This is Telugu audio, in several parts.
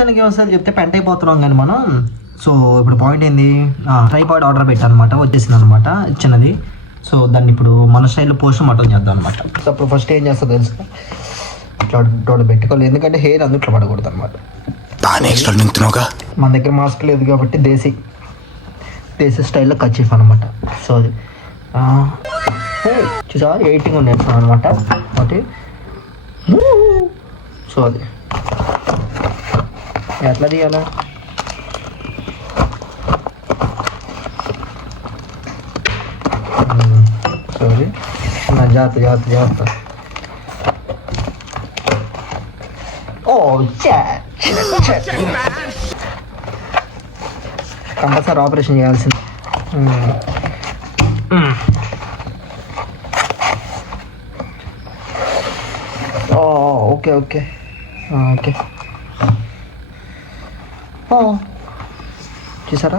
అవసరానికి అవసరాలు చెప్తే పెంట అయిపోతున్నాం కానీ మనం. సో ఇప్పుడు పాయింట్ ఏంది, ట్రైపాడ్ ఆర్డర్ పెట్టాను అనమాట, వచ్చేసింది అనమాట చిన్నది. సో దాన్ని ఇప్పుడు మన స్టైల్లో పోస్ట్ మార్టం చేద్దాం అనమాట. సో అప్పుడు ఫస్ట్ ఏం చేస్తా తెలుసు, ఇట్లా పెట్టుకోవాలి, ఎందుకంటే హెయిర్ అందుట్లో పడకూడదు అనమాట. మన దగ్గర మాస్క్ లేదు కాబట్టి దేశీ స్టైల్లో కర్చీఫ్ అనమాట. సో అది చూసా ఎయిటింగ్ నేర్చుకున్నాను అనమాట ఒకటి. సో అది ఎట్లా తీయాలా, సారీ నా జాగ్రత్త. ఓ కంపల్సరీ ఆపరేషన్ చేయాల్సింది. Okay okay okay. చూసారా,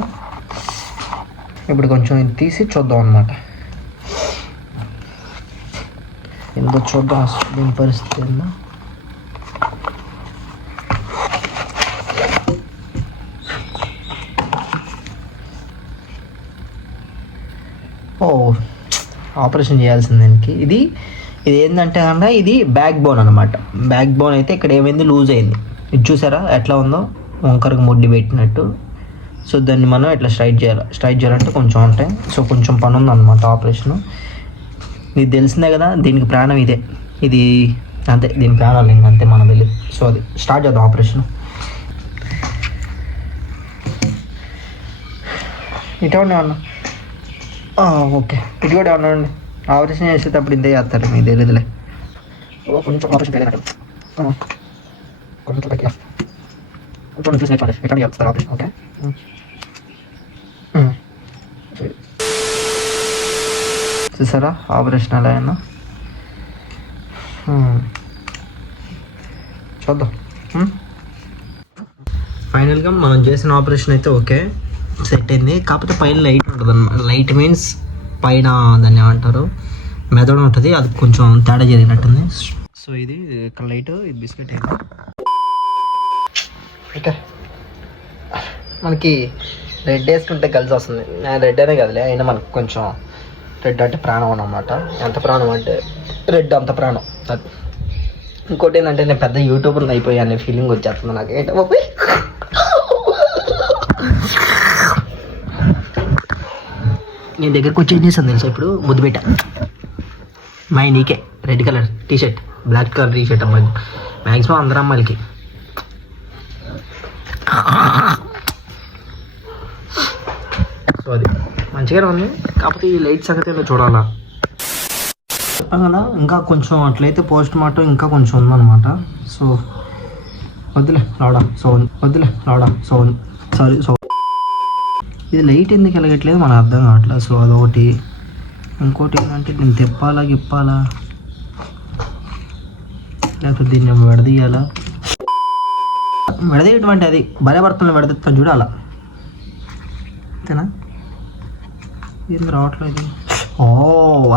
ఇప్పుడు కొంచెం ఇది తీసి చూద్దాం అన్నమాట. ఎందుకో చూద్దాం దీని పరిస్థితి ఏందో. ఆపరేషన్ చేయాల్సింది దానికి. ఇది ఏంటంటే కన్నా ఇది బ్యాక్ బోన్ అనమాట. బ్యాక్ బోన్ అయితే ఇక్కడ ఏమైంది, లూజ్ అయింది. ఇది చూసారా ఎట్లా ఉందో, వంకరకు ముడ్డి పెట్టినట్టు. సో దాన్ని మనం ఇట్లా స్ట్రైట్ చేయాలంటే కొంచెం ఉంటాయి. సో కొంచెం పని ఉందన్నమాట ఆపరేషను. నీకు తెలిసిందే కదా, దీనికి ప్రాణం ఇదే, ఇది అంతే, దీని ప్రాణాలు ఇంక అంతే, మనకు తెలియదు. సో అది స్టార్ట్ చేద్దాం ఆపరేషన్. ఇటువంటి అన్న ఓకే, ఇటు కూడా ఉన్నాండి. ఆపరేషన్ చేసేటప్పుడు ఇంతే చేస్తారు, మీకు తెలియదులే. కొంచెం ఆపరేషన్ తెలియనట్టు కొంచెం చూసి నేర్చుకోండి ఎట్లా చేస్తారు ఆపరేషన్. ఓకే, చూసారా ఆపరేషన్ ఎలా అయినా చూద్దాం. ఫైనల్గా మనం చేసిన ఆపరేషన్ అయితే ఓకే సెట్ అయింది. కాకపోతే పైన లైట్ ఉంటుంది అన్నమాట. లైట్ మీన్స్ పైన దాన్ని ఏమంటారు, మెదడు ఉంటుంది, అది కొంచెం తేడా జరిగినట్టుంది. సో ఇది ఇక్కడ లైట్, ఇది బిస్కెట్ అయింది. ఓకే, మనకి రెడ్ వేసుకుంటే కలిసి వస్తుంది. రెడ్ అనే కదలే, అయినా మనకు కొంచెం రెడ్ అంటే ప్రాణం అన్నమాట. ఎంత ప్రాణం అంటే రెడ్ అంత ప్రాణం. అది ఇంకోటి ఏంటంటే నేను పెద్ద యూట్యూబర్ అయిపోయా అనే ఫీలింగ్ వచ్చేస్తుంది నాకు. ఏంటో నేను దగ్గరకు వచ్చి ఏం చేస్తాను తెలుసా, ఇప్పుడు ముద్దు పెట్టా మై నీకే red colour t-shirt, black colour t-shirt అమ్మాయి, మ్యాక్సిమం అందరు అమ్మాయిలకి. సో అది మంచిగానే ఉంది, కాకపోతే ఈ లైట్ సంగతి ఏదో చూడాలా. చెప్పాను కదా, ఇంకా కొంచెం అట్లయితే పోస్ట్ మార్టం ఇంకా కొంచెం ఉందన్నమాట. సో వద్దులే రావడం సారీ. ఇది లైట్ ఎందుకు వెలగట్లేదు మనకు అర్థం కావట్లేదు. సో అదొకటి. ఇంకోటి ఏంటంటే దీన్ని తిప్పాలా గిప్పాలా, లేకపోతే దీన్ని విడదీయాలా. విడదీయటువంటి అది భార్యాభర్తలను విడదీస్తాను చూడాలా, అంతేనా? ఏం రావట్లేదు.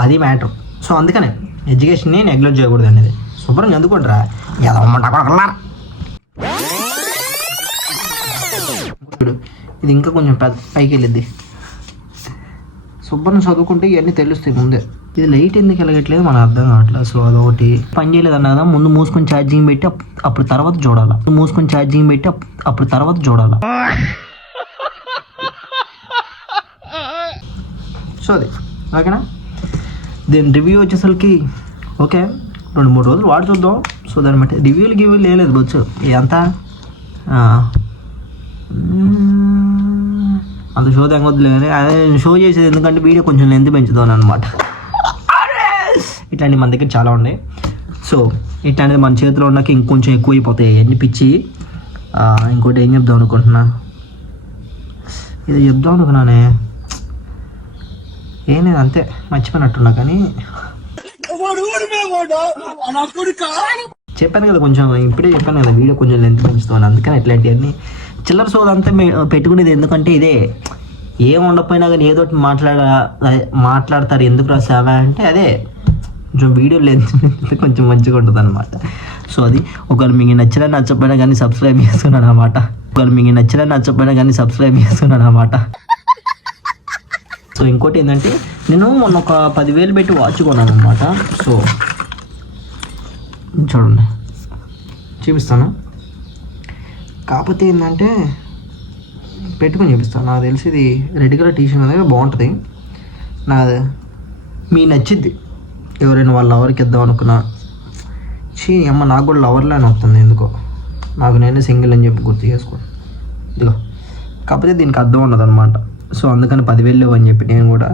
అది మ్యాటర్. సో అందుకనే ఎడ్యుకేషన్ని నెగ్లెక్ట్ చేయకూడదు అనేది. శుభ్రం చదువుకుంటారా ఎలా. ఇది ఇంకా కొంచెం పెద్ద పైకి వెళ్ళిద్ది. శుభ్రం చదువుకుంటే ఇవన్నీ తెలుస్తాయి ముందే. ఇది లైట్ ఎందుకు వెళ్ళగట్లేదు మనకు అర్థం కావట్లేదు. సో అదొకటి. పని చేయలేదు అన్నా కదా, ముందు మూసుకొని ఛార్జింగ్ పెట్టి అప్పుడు తర్వాత చూడాలా. సో అది ఓకేనా. దీని రివ్యూ వచ్చేసరికి ఓకే, 2-3 రోజులు వాడి చూద్దాం. సో దాన్ని బట్టి రివ్యూలు లేదు బొచ్చు ఇదంతా అంత షో తెగొద్దులే కానీ అదే షో చేసేది, ఎందుకంటే వీడియో కొంచెం లెంత్ పెంచుదాం అనమాట. ఇట్లాంటివి మన దగ్గర చాలా ఉన్నాయి. సో ఇట్లాంటిది మన చేతిలో ఉన్నాక ఇంకొంచెం ఎక్కువ అయిపోతాయి అన్ని పిచ్చి. ఇంకోటి ఏం చెప్దాం అనుకుంటున్నా, ఇది చెప్దాం అనుకున్నానే, ఏం లేదు అంతే, మర్చిపోయినట్టున్నా. కానీ చెప్పాను కదా, కొంచెం ఇప్పుడే చెప్పాను కదా వీడియో కొంచెం లెంత్ పెంచుతాను. అందుకని ఇట్లాంటివన్నీ చిల్లర సోద అంతా పెట్టుకునేది. ఎందుకంటే ఇదే ఏం ఉండకపోయినా కానీ ఏదో మాట్లాడతారు, ఎందుకు రాసావా అంటే అదే కొంచెం వీడియో లెంత్ కొంచెం మంచిగా ఉంటుంది అనమాట. సో అది ఒకవేళ మీకు నచ్చకపోయినా కానీ సబ్స్క్రైబ్ చేసుకున్నాను అనమాట. సో ఇంకోటి ఏంటంటే నేను మొన్న ఒక 10,000 పెట్టి వాచ్ కొన్నాను అనమాట. సో చూడండి చూపిస్తాను. కాకపోతే ఏంటంటే పెట్టుకొని చూపిస్తాను. నాకు తెలిసి ఇది రెడ్ కలర్ టీషర్ట్ అనేది బాగుంటుంది. నాది మీకు నచ్చిద్ది. ఎవరైనా వాళ్ళ లవర్కి ఇద్దాం అనుకున్నా అమ్మ నాకు కూడా లవర్లానే వస్తుంది ఎందుకో. నాకు నేనే సింగిల్ అని చెప్పి గుర్తు చేసుకోండి. ఇదిగో కాకపోతే దీనికి అర్థం ఉండదు అనమాట. సో అందుకని 10,000 అని చెప్పి నేను కూడా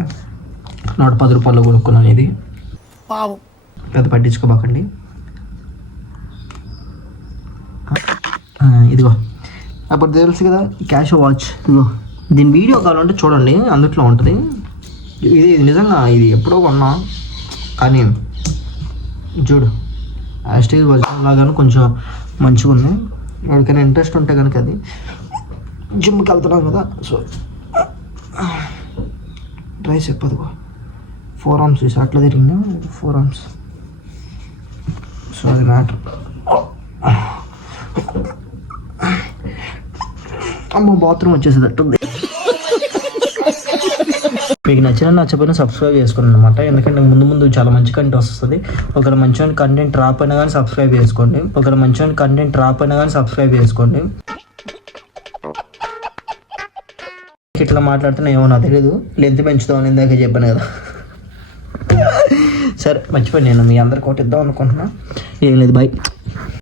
110 రూపాయలు కొనుక్కున్నాను. ఇది పెద్ద పట్టించుకోబాకండి. ఇదిగో అప్పుడు తెలుసు కదా క్యాష్ వాచ్. ఇదిగో దీని వీడియో కావాలంటే చూడండి, అందుట్లో ఉంటుంది. ఇది నిజంగా ఇది ఎప్పుడో కొన్నా కానీ చూడు యాస్టేజ్ వర్జన్ లాగాను కొంచెం మంచిగా ఉంది. ఎవరికైనా ఇంట్రెస్ట్ ఉంటే కనుక అది జిమ్కి వెళ్తున్నాం కదా. సో ట్రై చెప్పదు 4 arms తీసి అట్లా తిరిగిందా 4 arms. సో అది మ్యాటర్. అమ్మ బాత్రూమ్ వచ్చేసేటట్టుంది. మీకు నచ్చకపోయినా సబ్స్క్రైబ్ చేసుకోండి అనమాట. ఎందుకంటే ముందు చాలా మంచి కంటెంట్ వస్తుంది. ఒకవేళ మంచి కంటెంట్ రాపోయినా కానీ సబ్స్క్రైబ్ చేసుకోండి. ఇట్లా మాట్లాడుతున్నా ఏమో నాకు తెలియదు. లెంత్ పెంచుతామని ఇందాక చెప్పాను కదా. సరే మర్చిపోయి నేను మీ అందరికి ఒకటి ఇద్దాం అనుకుంటున్నా. ఏం లేదు, బాయ్.